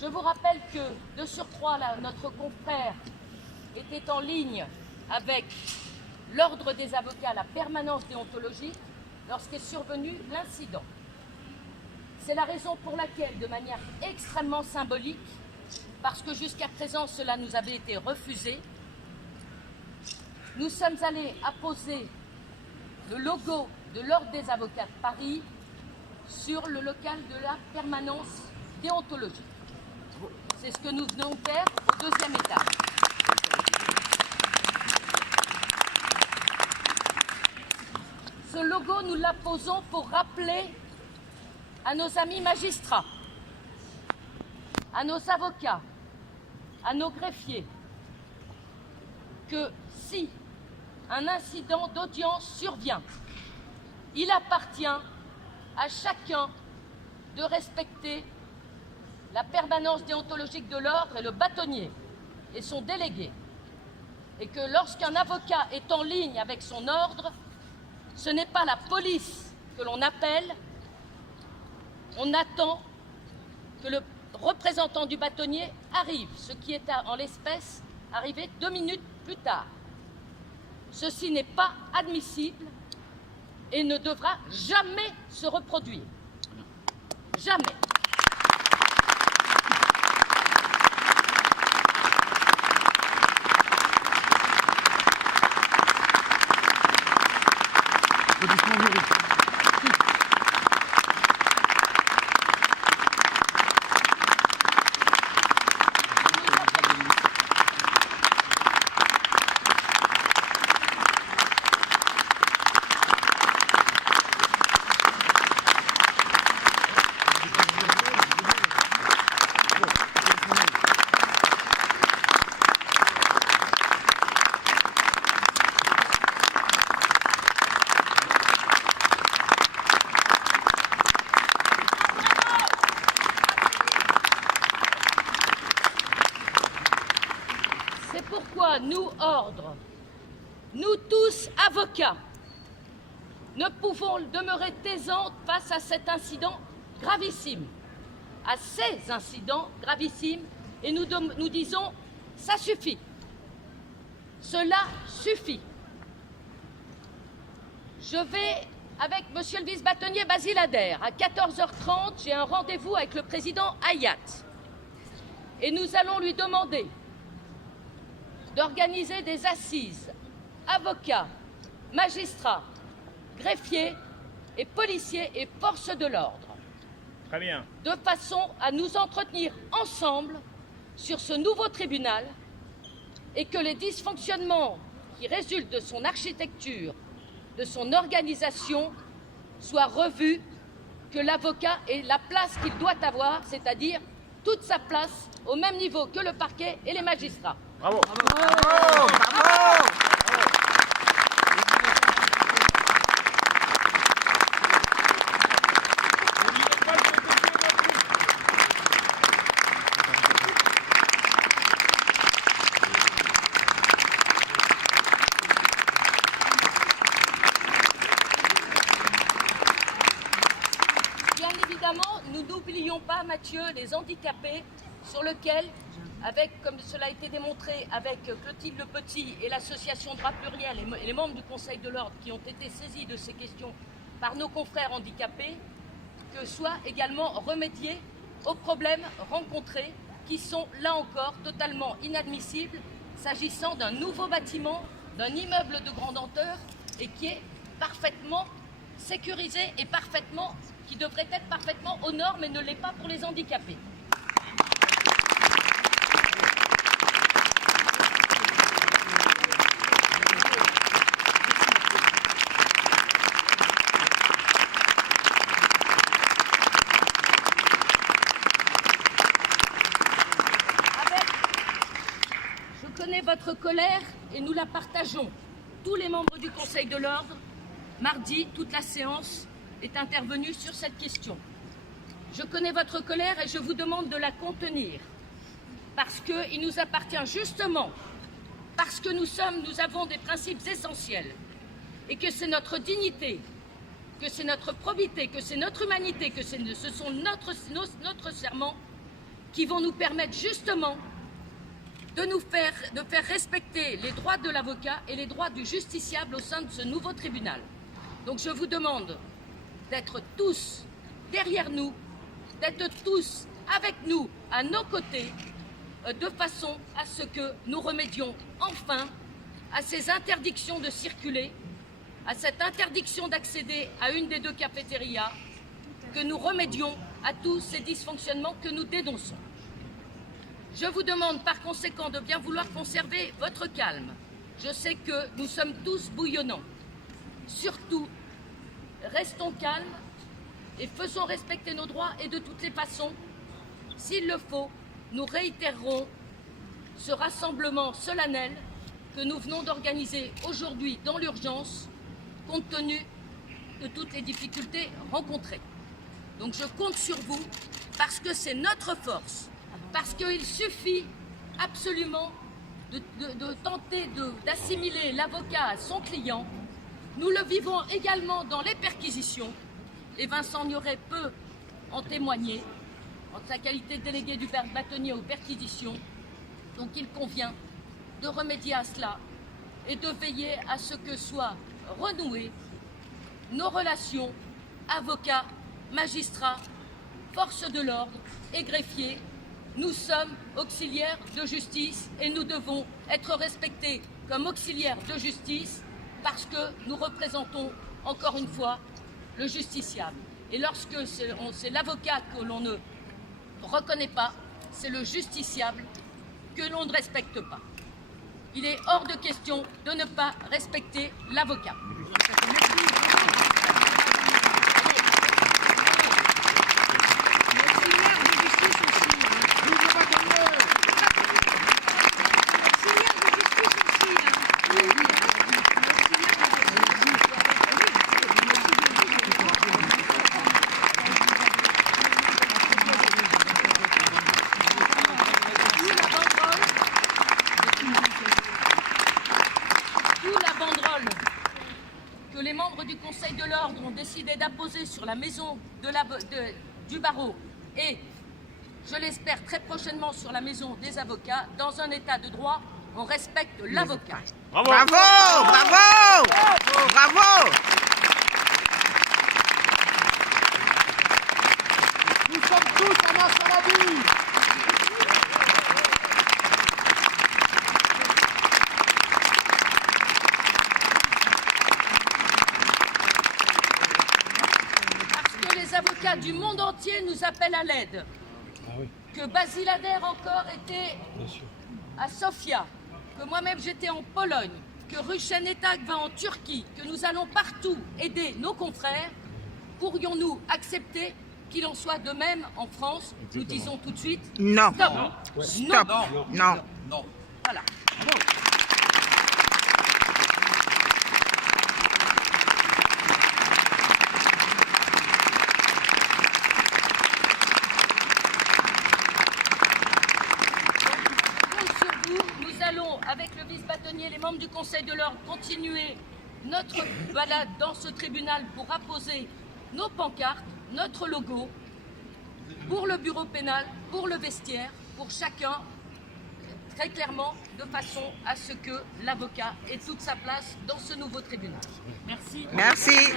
Je vous rappelle que, de surcroît, là, notre confrère était en ligne avec l'Ordre des avocats, la permanence déontologique, lorsqu'est survenu l'incident. C'est la raison pour laquelle, de manière extrêmement symbolique, parce que jusqu'à présent cela nous avait été refusé, nous sommes allés apposer le logo de l'Ordre des avocats de Paris sur le local de la permanence déontologique. C'est ce que nous venons de faire au deuxième étage. Ce logo, nous l'apposons pour rappeler à nos amis magistrats, à nos avocats, à nos greffiers, que si un incident d'audience survient, il appartient à chacun de respecter la permanence déontologique de l'ordre et le bâtonnier et son délégué. Et que lorsqu'un avocat est en ligne avec son ordre, ce n'est pas la police que l'on appelle, on attend que le représentant du bâtonnier arrive, ce qui est en l'espèce arrivé 2 minutes plus tard. Ceci n'est pas admissible et ne devra jamais se reproduire. Jamais. C'est pourquoi nous, ordre, nous tous avocats, ne pouvons demeurer taisants face à cet incident gravissime, à ces incidents gravissimes, et nous disons « ça suffit, cela suffit ». Je vais, avec monsieur le vice-bâtonnier Basile Adair, à 14h30, j'ai un rendez-vous avec le président Hayat, et nous allons lui demander d'organiser des assises, avocats, magistrats, greffiers et policiers et forces de l'ordre. Très bien. De façon à nous entretenir ensemble sur ce nouveau tribunal et que les dysfonctionnements qui résultent de son architecture, de son organisation, soient revus, que l'avocat ait la place qu'il doit avoir, c'est-à-dire toute sa place au même niveau que le parquet et les magistrats. Bravo. Bravo. Bravo. Bien évidemment, nous n'oublions pas, Mathieu, les handicapés sur lesquels, avec, comme cela a été démontré, avec Clotilde Le Petit et l'association Droit Pluriel et les membres du Conseil de l'Ordre qui ont été saisis de ces questions par nos confrères handicapés, que soit également remédié aux problèmes rencontrés qui sont, là encore, totalement inadmissibles s'agissant d'un nouveau bâtiment, d'un immeuble de grande hauteur et qui est parfaitement sécurisé et qui devrait être parfaitement aux normes et ne l'est pas pour les handicapés. Je connais votre colère et nous la partageons. Tous les membres du Conseil de l'Ordre, mardi, toute la séance est intervenue sur cette question. Je connais votre colère et je vous demande de la contenir parce qu'il nous appartient justement, parce que nous avons des principes essentiels et que c'est notre dignité, que c'est notre probité, que c'est notre humanité, que ce sont notre serment, qui vont nous permettre justement de faire respecter les droits de l'avocat et les droits du justiciable au sein de ce nouveau tribunal. Donc je vous demande d'être tous derrière nous, d'être tous avec nous, à nos côtés, de façon à ce que nous remédions enfin à ces interdictions de circuler, à cette interdiction d'accéder à une des deux cafétérias, que nous remédions à tous ces dysfonctionnements que nous dénonçons. Je vous demande par conséquent de bien vouloir conserver votre calme. Je sais que nous sommes tous bouillonnants. Surtout, restons calmes et faisons respecter nos droits et de toutes les façons, s'il le faut, nous réitérerons ce rassemblement solennel que nous venons d'organiser aujourd'hui dans l'urgence, compte tenu de toutes les difficultés rencontrées. Donc je compte sur vous parce que c'est notre force, parce qu'il suffit absolument de tenter d'assimiler l'avocat à son client. Nous le vivons également dans les perquisitions, et Vincent Gnoret peut en témoigner, en sa qualité de délégué du bâtonnier aux perquisitions. Donc il convient de remédier à cela et de veiller à ce que soient renouées nos relations avocats, magistrats, forces de l'ordre et greffiers. Nous sommes auxiliaires de justice et nous devons être respectés comme auxiliaires de justice parce que nous représentons, encore une fois, le justiciable. Et lorsque c'est l'avocat que l'on ne reconnaît pas, c'est le justiciable que l'on ne respecte pas. Il est hors de question de ne pas respecter l'avocat. Que les membres du Conseil de l'Ordre ont décidé d'apposer sur la maison du barreau et, je l'espère très prochainement, sur la maison des avocats, dans un état de droit, on respecte l'avocat. Bravo! Bravo! Bravo! Bravo! Nous sommes tous en masse à la vie. Les avocats du monde entier nous appellent à l'aide. Que Basile Adair encore était à Sofia, que moi-même j'étais en Pologne, que Ruchen Etag va en Turquie, que nous allons partout aider nos confrères. Pourrions-nous accepter qu'il en soit de même en France? Nous disons tout de suite Non. stop. Stop. Non. Non. Voilà. Avec le vice-bâtonnier, les membres du Conseil de l'Ordre, continuer notre balade dans ce tribunal pour apposer nos pancartes, notre logo, pour le bureau pénal, pour le vestiaire, pour chacun, très clairement, de façon à ce que l'avocat ait toute sa place dans ce nouveau tribunal. Merci. Merci.